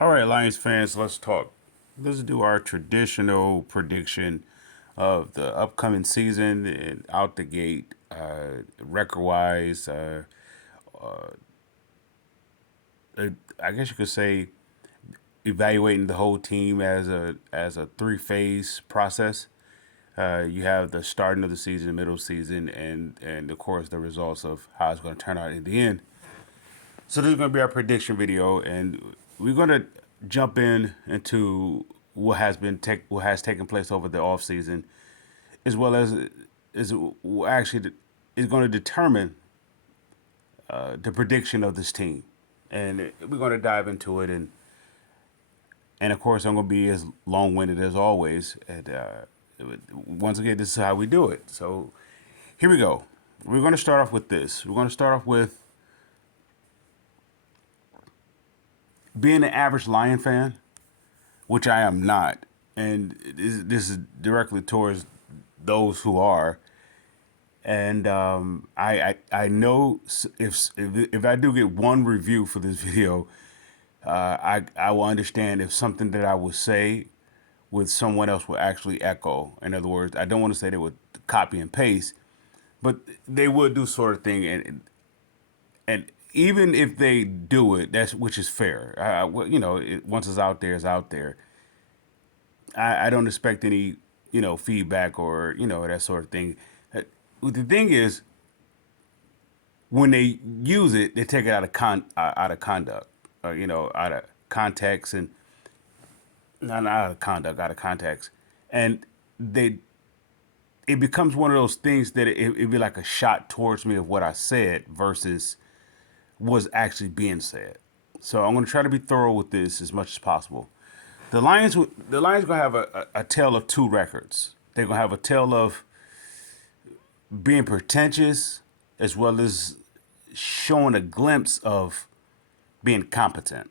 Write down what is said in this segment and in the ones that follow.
All right, Lions fans, let's talk. Let's do our traditional prediction of the upcoming season and out the gate, record wise. I guess you could say evaluating the whole team as a three-phase process. You have the starting of the season, the middle season, and of course the results of how it's going to turn out in the end. So this is going to be our prediction video, and we're going to jump into what has taken place over the off season, as well as is actually is going to determine the prediction of this team, and we're going to dive into it, and of course I'm going to be as long winded as always, and once again this is how we do it. So here we go. We're going to start off with this. We're going to start off with being an average Lion fan, which I am not, and this is directly towards those who are. And I know if I do get one review for this video, I will understand if something that I would say with someone else will actually echo. In other words, I don't want to say they would copy and paste, but they would do sort of thing, and even if they do it, that's which is fair. Once it's out there, it's out there. I don't expect any, feedback or that sort of thing. The thing is, when they use it, they take it out of conduct, out of context, and not out of conduct, out of context, and they it becomes one of those things that it'd be like a shot towards me of what I said versus was actually being said. So I'm going to try to be thorough with this as much as possible. The Lions gonna have a tale of two records. They're gonna have a tale of being pretentious as well as showing a glimpse of being competent.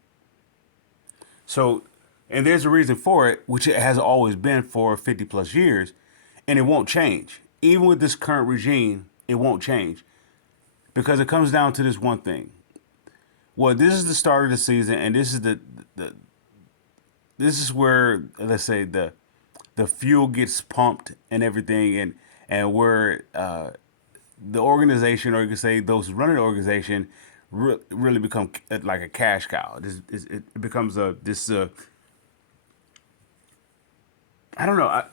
So, and there's a reason for it, which it has always been for 50 plus years, and it won't change. Even with this current regime, it won't change because it comes down to this one thing. Well, this is the start of the season, and the this is where, let's say, the fuel gets pumped and everything, and where the organization, or you could say those running the organization, really become like a cash cow. It becomes a this I don't know.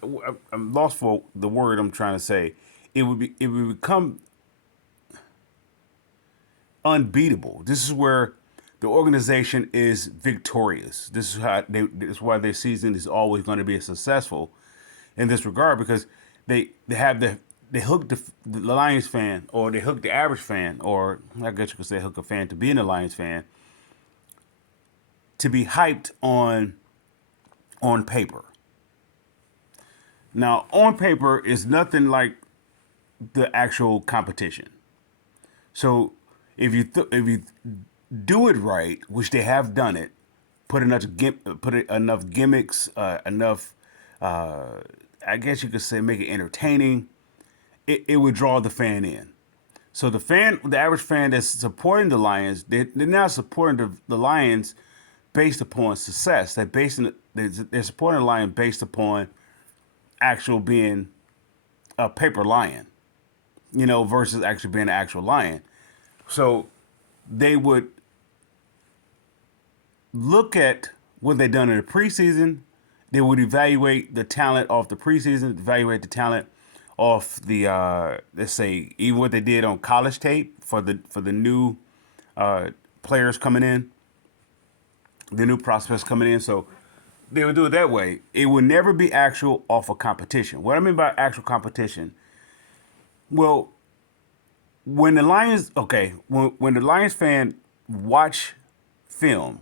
I'm lost for the word I'm trying to say. It would become unbeatable. This is where the organization is victorious. This is why their season is always going to be successful in this regard, because they hook the Lions fan, or they hook the average fan, or I guess you could say hook a fan to being a Lions fan, to be hyped on paper. Now, on paper is nothing like the actual competition. So if you do it right, which they have done it, put enough gimmicks, enough, I guess you could say, make it entertaining, it would draw the fan in. So the average fan that's supporting the Lions, they're not supporting the Lions based upon success. They're supporting the Lions based upon actual being a paper lion, versus actually being an actual lion. So they would look at what they've done in the preseason. They would evaluate the talent off the preseason, evaluate the talent off the let's say even what they did on college tape for the new players coming in, the new prospects coming in. So they would do it that way. It would never be actual off of competition. What I mean by actual competition, well, when the Lions fan watch film,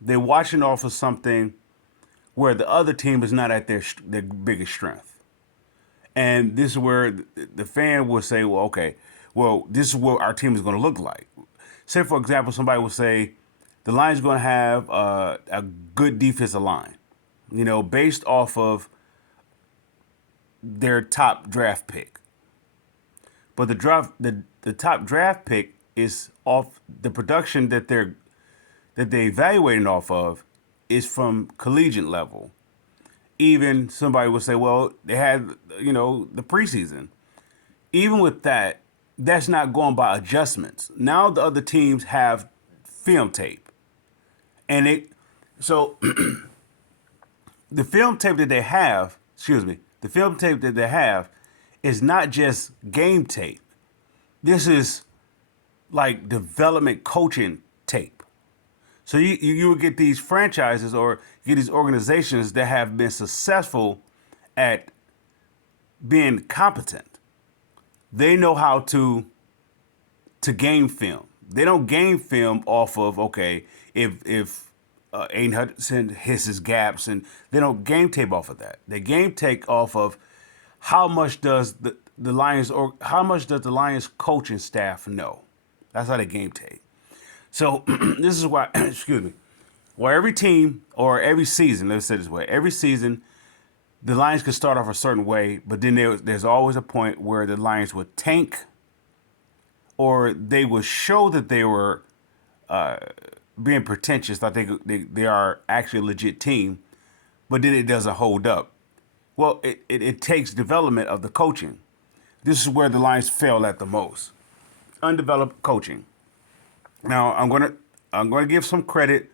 they're watching off of something where the other team is not at their biggest strength. And this is where the fan will say, well, okay, well, this is what our team is going to look like. Say, for example, somebody will say the Lions are going to have a good defensive line, based off of their top draft pick. But the top draft pick is off the production that they evaluating off of is from collegiate level. Even somebody would say, well, they had, the preseason. Even with that, that's not going by adjustments. Now the other teams have film tape. And so the film tape that they have, the film tape that they have is not just game tape. This is like development coaching tape. So you would get these franchises or get these organizations that have been successful at being competent. They know how to game film. They don't game film off of, okay, if Aiden Hudson hits his gaps, and they don't game tape off of that. They game tape off of how much does the Lions, or how much does the Lions coaching staff know. That's how they game tape. So this is why, excuse me, where every team or every season, let's say this way, every season, the Lions could start off a certain way, but then there's always a point where the Lions would tank, or they would show that they were being pretentious, that they are actually a legit team, but then it doesn't hold up. Well, it takes development of the coaching. This is where the Lions fail at the most. Undeveloped coaching. Now, I'm gonna give some credit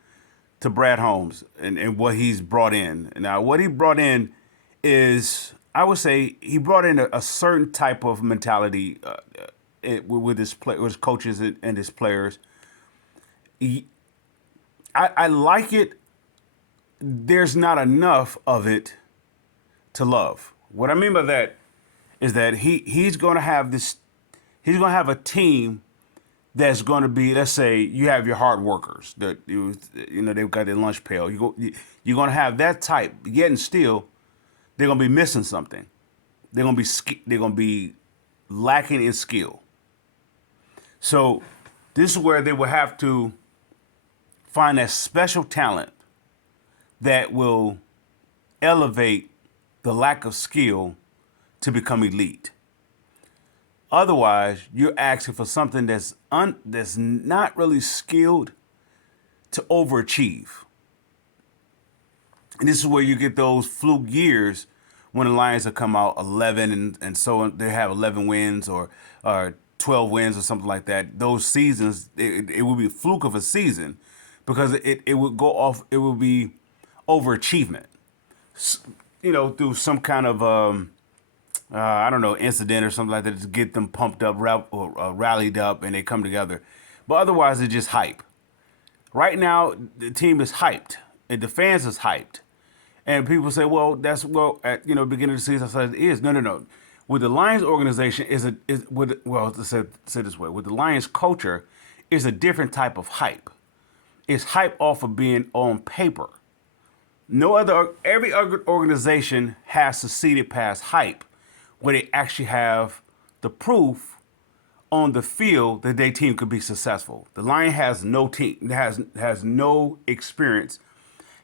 to Brad Holmes and what he's brought in. Now, what he brought in is, I would say, he brought in a certain type of mentality with his coaches and his players. I like it. There's not enough of it to love. What I mean by that is that he's going to have this. He's going to have a team that's going to be, let's say, you have your hard workers that they've got their lunch pail. You're going to have that type. Yet and still, they're going to be missing something. They're going to be lacking in skill. So this is where they will have to find that special talent that will elevate the lack of skill to become elite. Otherwise, you're asking for something that's not really skilled to overachieve. And this is where you get those fluke years when the Lions will come out 11 and so on, they have 11 wins or 12 wins or something like that. Those seasons, it would be a fluke of a season because it would go off, it would be overachievement, through some kind of, incident or something like that to get them pumped up or rallied up and they come together. But otherwise, it's just hype. Right now, the team is hyped and the fans is hyped. And people say, well, at beginning of the season, I said it is. No. With the Lions organization say this way, with the Lions culture is a different type of hype. It's hype off of being on paper. Every other organization has succeeded past hype, where they actually have the proof on the field that their team could be successful. The Lion has no team, has no experience,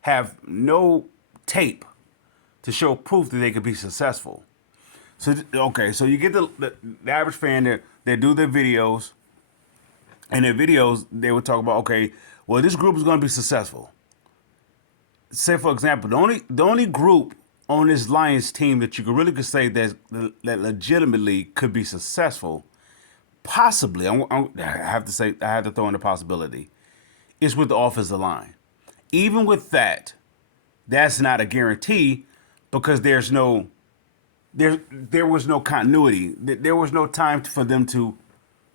have no tape to show proof that they could be successful. So you get the average fan that they do their videos, and their videos they would talk about, this group is going to be successful. Say for example, the only group on this Lions team that you could say that legitimately could be successful, possibly, I have to throw in the possibility, is with the offensive line. Even with that, that's not a guarantee because there was no continuity. There was no time for them to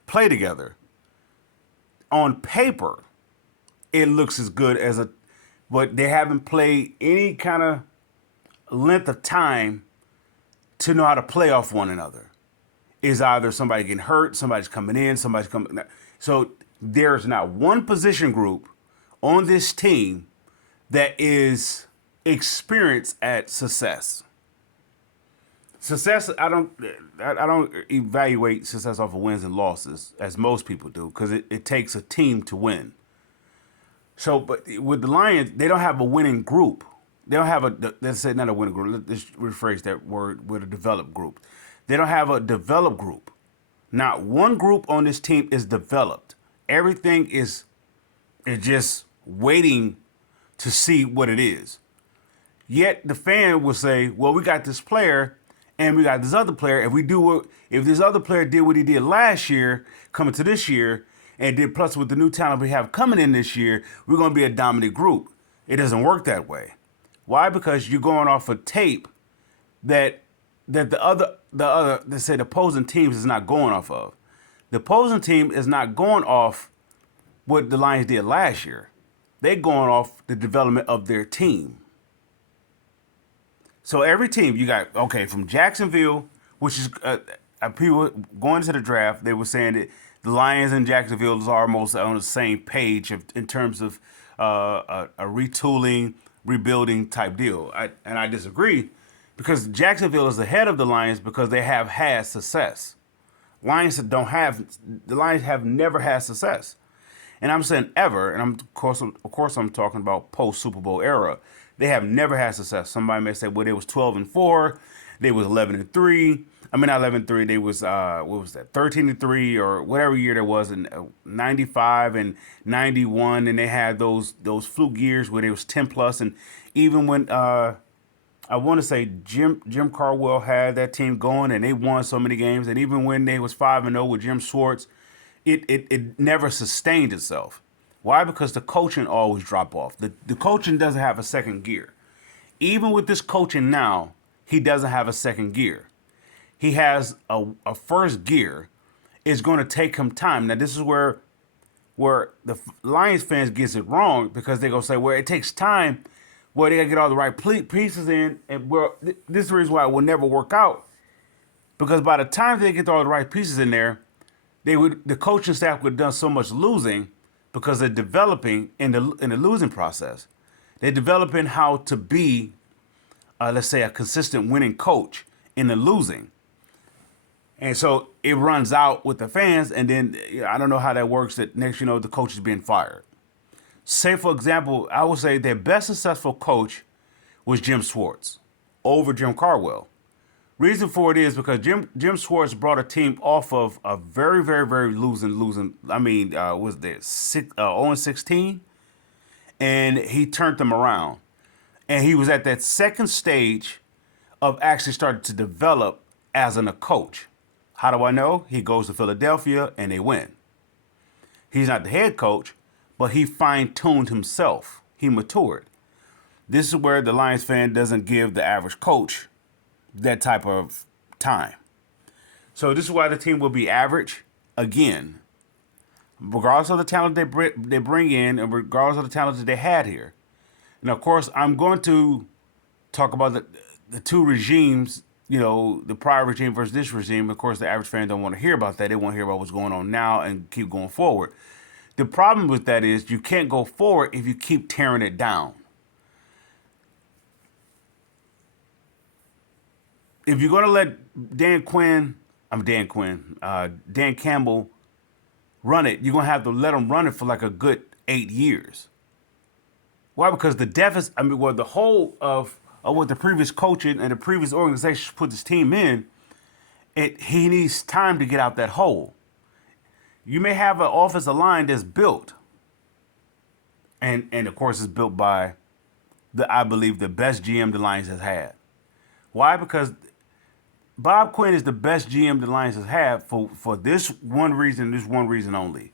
play together. On paper, it looks as good but they haven't played any kind of length of time to know how to play off one another. Is either somebody getting hurt, somebody's coming in, somebody's coming. So there's not one position group on this team that is experienced at success. Success, I don't evaluate success off of wins and losses as most people do because it takes a team to win. So, but with the Lions, they don't have a winning group. They don't have let's say not a winning group. Let's rephrase that word with a developed group. They don't have a developed group. Not one group on this team is developed. Everything is just waiting to see what it is. Yet the fan will say, well, we got this player and we got this other player. If this other player did what he did last year, coming to this year, and did plus with the new talent we have coming in this year, we're going to be a dominant group. It doesn't work that way. Why? Because you're going off a tape that let's say the opposing teams is not going off of. The opposing team is not going off what the Lions did last year. They're going off the development of their team. So every team you got, okay, from Jacksonville, which is people going into the draft, they were saying that the Lions and Jacksonville are almost on the same page in terms of a retooling, rebuilding type deal. And I disagree because Jacksonville is ahead of the Lions because they have had success. The Lions have never had success. And I'm saying ever, and of course I'm talking about post Super Bowl era. They have never had success. Somebody may say, well, they was 12-4, they was 11-3. I mean, not 11-3. They was what was that, 13-3 or whatever year there was in 95 and 91, and they had those fluke years where they was 10 plus. And even when I want to say Jim Caldwell had that team going, and they won so many games, and even when they was 5-0 with Jim Schwartz, it never sustained itself. Why? Because the coaching always drop off. The coaching doesn't have a second gear. Even with this coaching now, he doesn't have a second gear. He has a first gear. It's going to take him time. Now, this is where the Lions fans gets it wrong because they're going to say, well, it takes time. Well, they got to get all the right pieces in. And this is the reason why it will never work out. Because by the time they get all the right pieces in there, the coaching staff would have done so much losing because they're developing in the losing process. They're developing how to be, let's say, a consistent winning coach in the losing. And so it runs out with the fans, and then I don't know how that works. That next, the coach is being fired. Say, for example, I would say their best successful coach was Jim Schwartz over Jim Caldwell. Reason for it is because Jim Schwartz brought a team off of a very, very, very losing. I mean, was there 0-16, and he turned them around, and he was at that second stage of actually starting to develop as a coach. How do I know? He goes to Philadelphia and they win. He's not the head coach, but he fine-tuned himself. He matured. This is where the Lions fan doesn't give the average coach that type of time. So this is why the team will be average again, regardless of the talent they bring in and regardless of the talent that they had here. And of course, I'm going to talk about the two regimes, the prior regime versus this regime. Of course, the average fan don't want to hear about that. They want to hear about what's going on now and keep going forward. The problem with that is you can't go forward if you keep tearing it down. If you're going to let Dan Campbell run it, you're going to have to let him run it for like a good 8 years. Why? Because the deficit, the whole of what the previous coaching and the previous organization put this team in, he needs time to get out that hole. You may have an offensive line that's built, and of course it's built by I believe the best GM the Lions has had. Why? Because Bob Quinn is the best GM the Lions has had for this one reason only.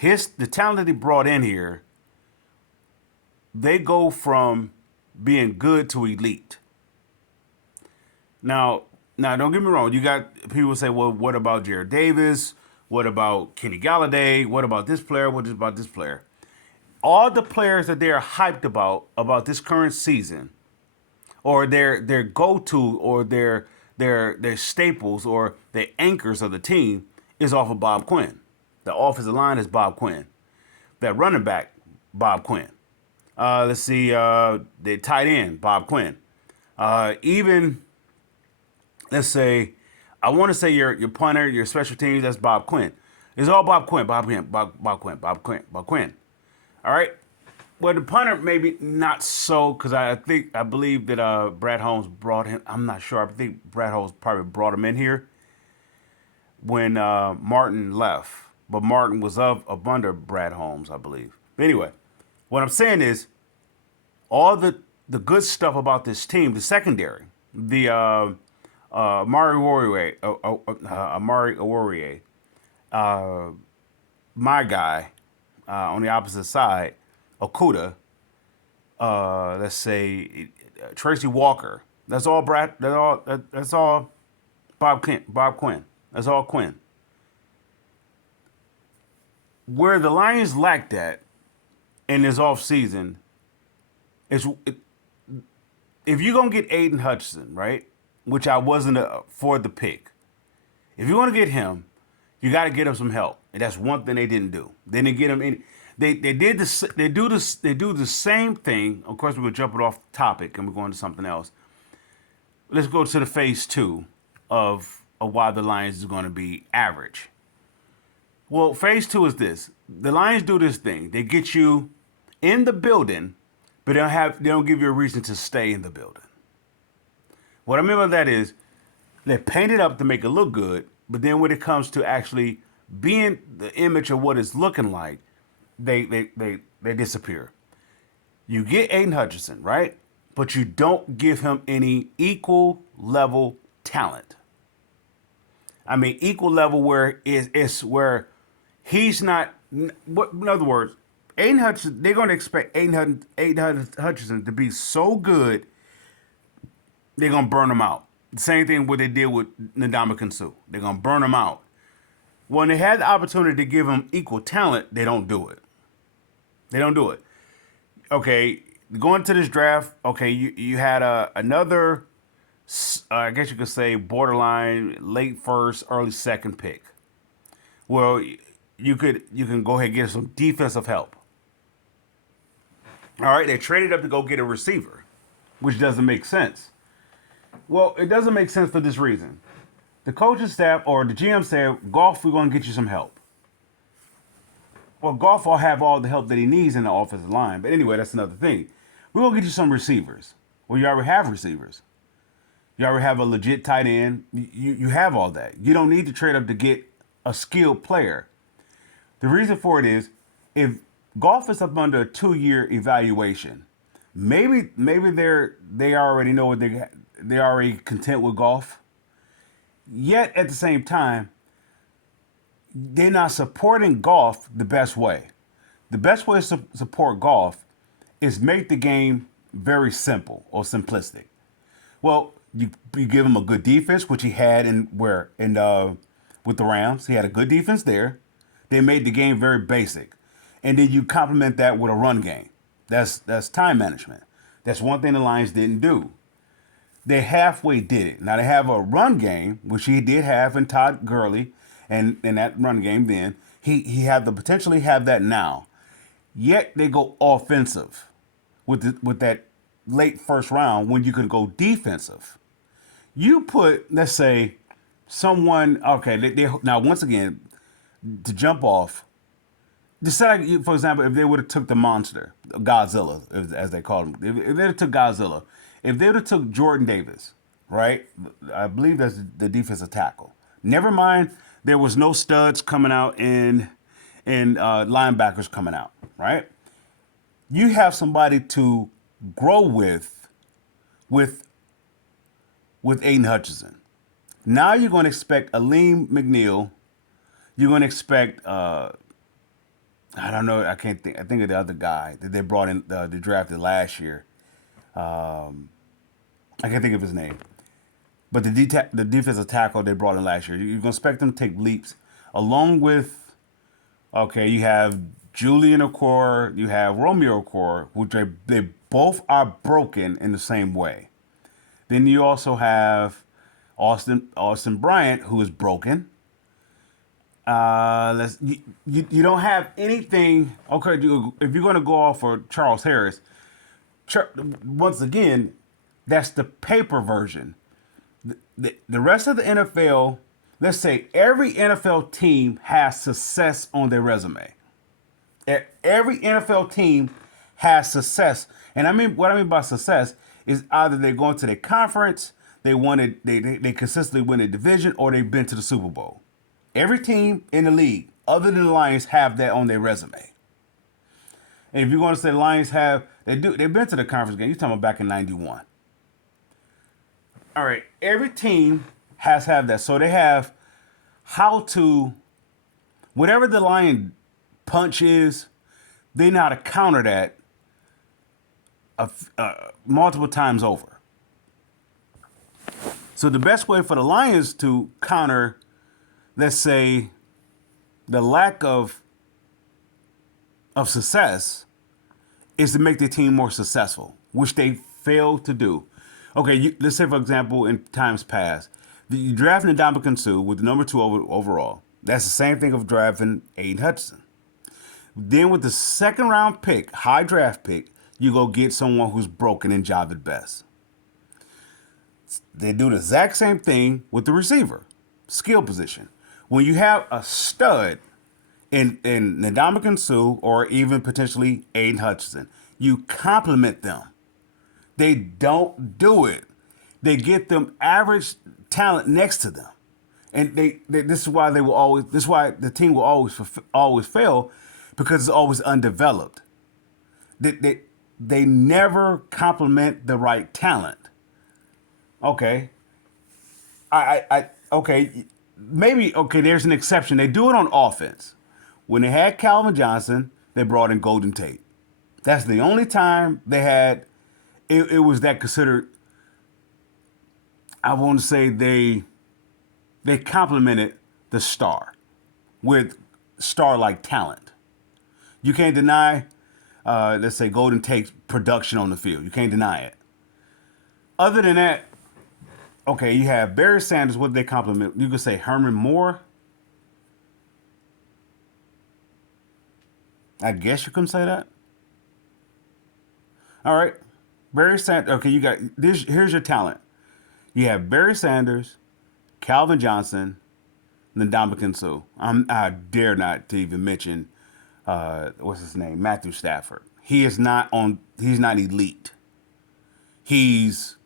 The talent that he brought in here, they go from being good to elite. Now don't get me wrong. You got people say, well, what about Jared Davis? What about Kenny Galladay? What about this player? What about this player? All the players that they're hyped about this current season, or their go-to, or their staples, or their anchors of the team, is off of Bob Quinn. The offensive line is Bob Quinn. That running back, Bob Quinn. Let's see, the tight end, Bob Quinn. Even, let's say, I want to say your punter, your special teams, that's Bob Quinn. It's all Bob Quinn. All right? Well, the punter maybe not so, because I believe that Brad Holmes brought him. I'm not sure. I think Brad Holmes probably brought him in here when Martin left. But Martin was up under Brad Holmes, I believe. But anyway, what I'm saying is all the good stuff about this team, the secondary, the Amari Oruwariye, my guy, on the opposite side, Okuda, let's say Tracy Walker. That's all Brad. That's all Bob Quinn. Bob Quinn. That's all Quinn. Where the Lions lacked that in this offseason is if you're gonna get Aiden Hutchinson, right? Which I wasn't for the pick. If you want to get him, you got to get him some help, and that's one thing they didn't do. They didn't get him any. They did this. They do this. They do the same thing. Of course, we're gonna jump it off topic and we're going to something else. Let's go to the phase two of why the Lions is going to be average. Well, phase two is this: the Lions do this thing. They get you in the building, but they don't give you a reason to stay in the building. What I mean by that is they paint it up to make it look good, but then when it comes to actually being the image of what it's looking like, they disappear. You get Aiden Hutchinson, right? But you don't give him any equal level talent. I mean, equal level where it's where he's not. What in other words, Aiden Hutchinson, they're going to expect Aiden Hutchinson to be so good, they're going to burn him out. The same thing what they did with Ndamukong Suh. They're going to burn him out. When they had the opportunity to give him equal talent, they don't do it. They don't do it. Okay, going to this draft, okay, you had another, I guess you could say, borderline late first, early second pick. Well, you can go ahead and get some defensive help. All right, they traded up to go get a receiver, which doesn't make sense. Well, it doesn't make sense for this reason. The coaching staff or the GM said, Goff, we're going to get you some help. Well, Goff will have all the help that he needs in the offensive line. But anyway, that's another thing. We're going to get you some receivers. Well, you already have receivers. You already have a legit tight end. You have all that. You don't need to trade up to get a skilled player. The reason for it is if Goff is up under a 2-year evaluation, maybe they already know what they're already content with Goff. Yet at the same time, they're not supporting Goff the best way. The best way to support Goff is make the game very simple or simplistic. Well, you give him a good defense, which he had with the Rams. He had a good defense there. They made the game very basic, and then you complement that with a run game. That's time management. That's one thing the Lions didn't do. They halfway did it. Now they have a run game, which he did have in Todd Gurley, and in that run game then he had the potentially have that now. Yet they go offensive with that late first round when you can go defensive. You put, let's say, someone, okay, now once again, to jump off, decide, for example, if they would have took the monster, Godzilla, as they call him, if they would have took Godzilla, if they would have took Jordan Davis, right, I believe that's the defensive tackle. Never mind, there was no studs coming out and linebackers coming out, right? You have somebody to grow with Aiden Hutchinson. Now you're going to expect Aleem McNeil. You're going to expect, I don't know, I think of the other guy that they brought in, they drafted last year. I can't think of his name. But the defensive tackle they brought in last year, you're going to expect them to take leaps. Along with, okay, you have Julian Okorafor, you have Romeo Okorafor, which they both are broken in the same way. Then you also have Austin Bryant, who is broken. You don't have anything. Okay, if you're going to go off for Charles Harris, once again, that's the paper version. The rest of the NFL, let's say every NFL team has success on their resume. Every NFL team has success. And what I mean by success is either they're going to their conference, they consistently win a division, or they've been to the Super Bowl. Every team in the league, other than the Lions, have that on their resume. And if you're going to say the Lions have, they've been to the conference game. You're talking about back in '91. All right, every team has have that. So they have how to, whatever the Lion punch is, they know how to counter that multiple times over. So the best way for the Lions to counter, let's say, the lack of success is to make the team more successful, which they failed to do. Okay, let's say, for example, in times past, you drafting Ndamukong Suh with the number two overall. That's the same thing of drafting Aiden Hutchinson. Then with the second round pick, high draft pick, you go get someone who's broken in job at best. They do the exact same thing with the receiver, skill position. When you have a stud in Ndamukong Suh or even potentially Aiden Hutchinson, you complement them. They don't do it. They get them average talent next to them, and this is why they will always. This is why the team will always fail, because it's always undeveloped. They never complement the right talent. Okay, okay, maybe okay. There's an exception. They do it on offense. When they had Calvin Johnson, they brought in Golden Tate. That's the only time they had. It was that considered. I want to say they complemented the star with star-like talent. You can't deny, let's say, Golden Tate's production on the field. You can't deny it. Other than that, okay, you have Barry Sanders. What did they complement? You could say Herman Moore. I guess you can say that. All right, Barry Sanders. Okay, you got this. Here's your talent. You have Barry Sanders, Calvin Johnson, and Ndamukong Suh. I dare not to even mention what's his name, Matthew Stafford. He is not on. He's not elite. He's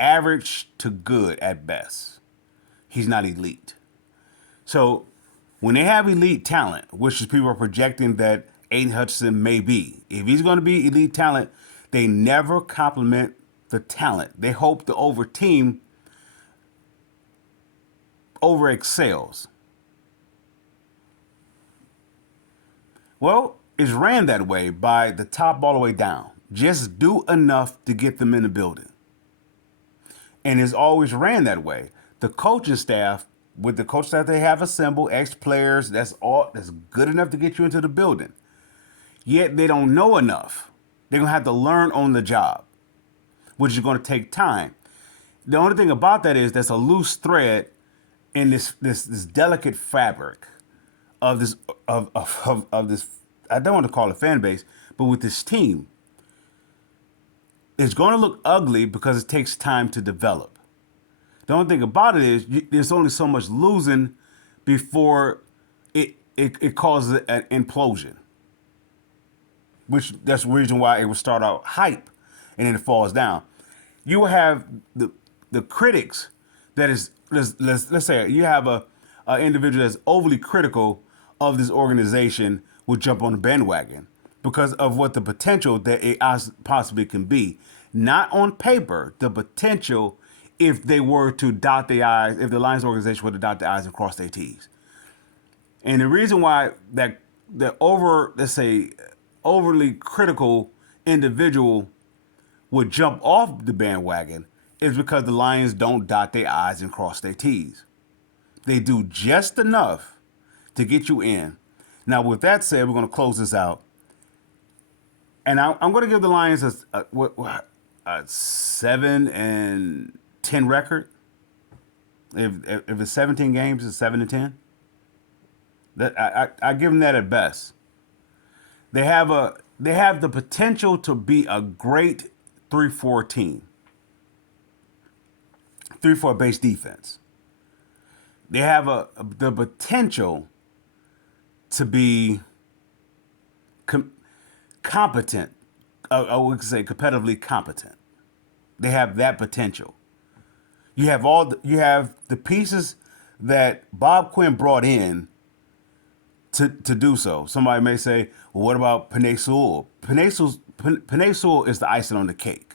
average to good at best. He's not elite. So when they have elite talent, which is people are projecting that Aiden Hutchinson may be, if he's going to be elite talent, they never compliment the talent. They hope the team over excels. Well, it's ran that way by the top all the way down. Just do enough to get them in the building. And it's always ran that way. The coaching staff, with the coach staff they have assembled, ex-players, that's good enough to get you into the building. Yet they don't know enough. They're going to have to learn on the job, which is going to take time. The only thing about that is that's a loose thread in this delicate fabric of this of this. I don't want to call it fan base, but with this team, it's going to look ugly because it takes time to develop. The only thing about it is there's only so much losing before it causes an implosion. Which that's the reason why it would start out hype and then it falls down. You will have the critics that is let's say you have a individual that's overly critical of this organization will jump on the bandwagon because of what the potential that it possibly can be. Not on paper, the potential if they were to dot the I's, if the Lions organization were to dot the I's and cross their T's. And the reason why that the overly critical individual would jump off the bandwagon is because the Lions don't dot their I's and cross their T's. They do just enough to get you in. Now, with that said, we're going to close this out. And I'm going to give the Lions a 7-10 record. If it's 17 games, it's 7-10. I give them that at best. They have the potential to be a great 3-4 team. 3-4 base defense. They have the potential to be competent. I would say competitively competent. They have that potential. You have the pieces that Bob Quinn brought in to do so. Somebody may say, well, what about Penei Sewell? Penei Sewell is the icing on the cake.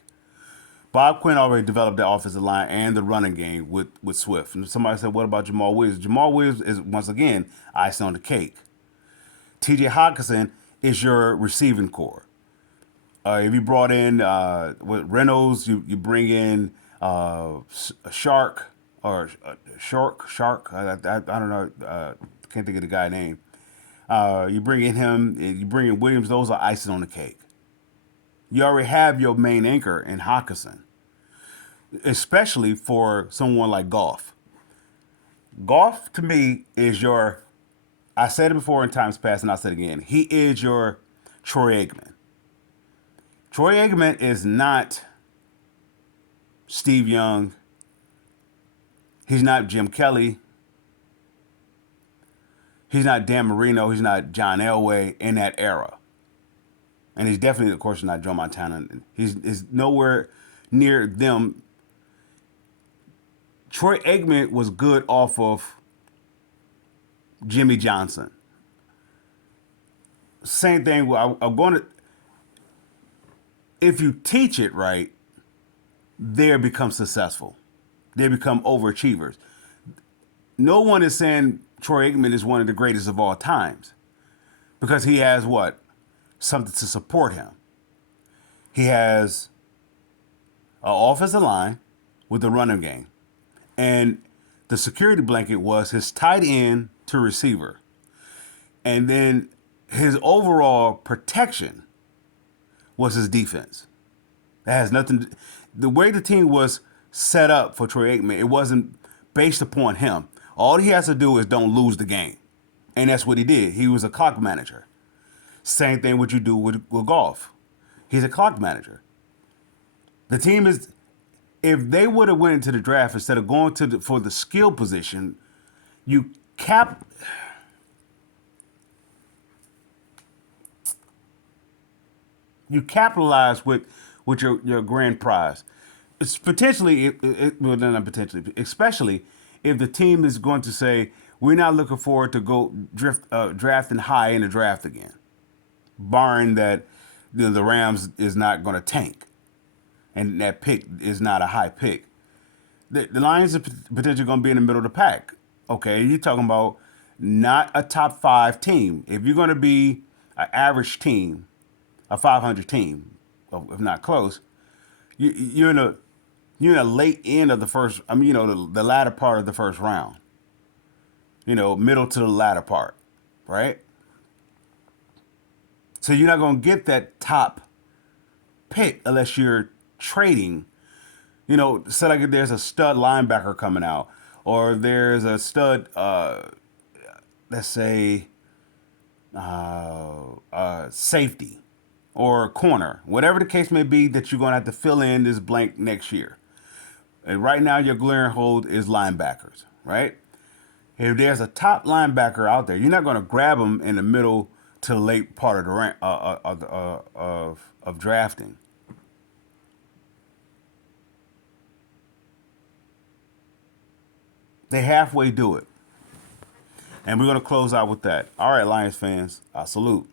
Bob Quinn already developed the offensive line and the running game with Swift. And somebody said, what about Jamal Williams? Jamal Williams is, once again, icing on the cake. TJ Hawkinson is your receiving core. If you brought in with Reynolds, you bring in Shark or Shark. I don't know. Can't think of the guy's name. You bring in him. You bring in Williams. Those are icing on the cake. You already have your main anchor in Hawkinson, especially for someone like Goff. Goff to me is your. I said it before in times past, and I'll say it again. He is your Troy Aikman. Troy Aikman is not Steve Young. He's not Jim Kelly. He's not Dan Marino. He's not John Elway in that era. And he's definitely, of course, not Joe Montana. He's nowhere near them. Troy Aikman was good off of Jimmy Johnson. Same thing. I'm going to. If you teach it right, they become successful. They become overachievers. No one is saying Troy Aikman is one of the greatest of all times because he has what? Something to support him. He has an offensive line with the running game. And the security blanket was his tight end to receiver. And then his overall protection was his defense. That has nothing. The way the team was set up for Troy Aikman, it wasn't based upon him. All he has to do is don't lose the game, and that's what he did. He was a clock manager. Same thing what you do with Goff. He's a clock manager. The team is. If they would have went into the draft instead of going for the skill position, you capitalize with your grand prize. It's potentially, well, not potentially, especially if the team is going to say, we're not looking forward to drafting high in the draft again, barring that the Rams is not going to tank and that pick is not a high pick. The Lions are potentially going to be in the middle of the pack. Okay, you're talking about not a top 5 team. If you're going to be an average team, a 500 team, if not close, you're in a late end of the first. I mean, the latter part of the first round. Middle to the latter part, right? So you're not going to get that top pick unless you're trading. Say like if there's a stud linebacker coming out, or there's a stud, let's say, safety or corner, whatever the case may be, that you're going to have to fill in this blank next year. And right now, your glaring hold is linebackers, right? If there's a top linebacker out there, you're not going to grab them in the middle to the late part of the of drafting. They halfway do it. And we're going to close out with that. All right, Lions fans, I salute.